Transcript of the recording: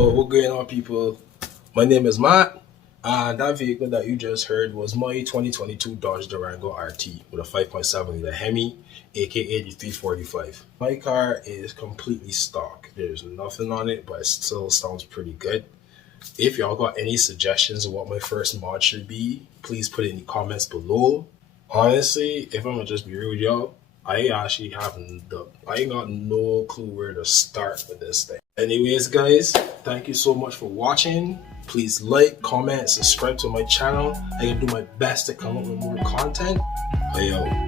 Yo, what going on, people? My name is Matt, and that vehicle that you just heard was my 2022 Dodge Durango RT with a 5.7 liter Hemi, aka the 345. My car is completely stock. There's nothing on it, but it still sounds pretty good. If y'all got any suggestions of what my first mod should be, please put it in the comments below. Honestly, if I'm gonna just be real with y'all, I ain't got no clue where to start with this thing. Anyways, guys, thank you so much for watching. Please like, comment, subscribe to my channel. I can do my best to come up with more content. Yo.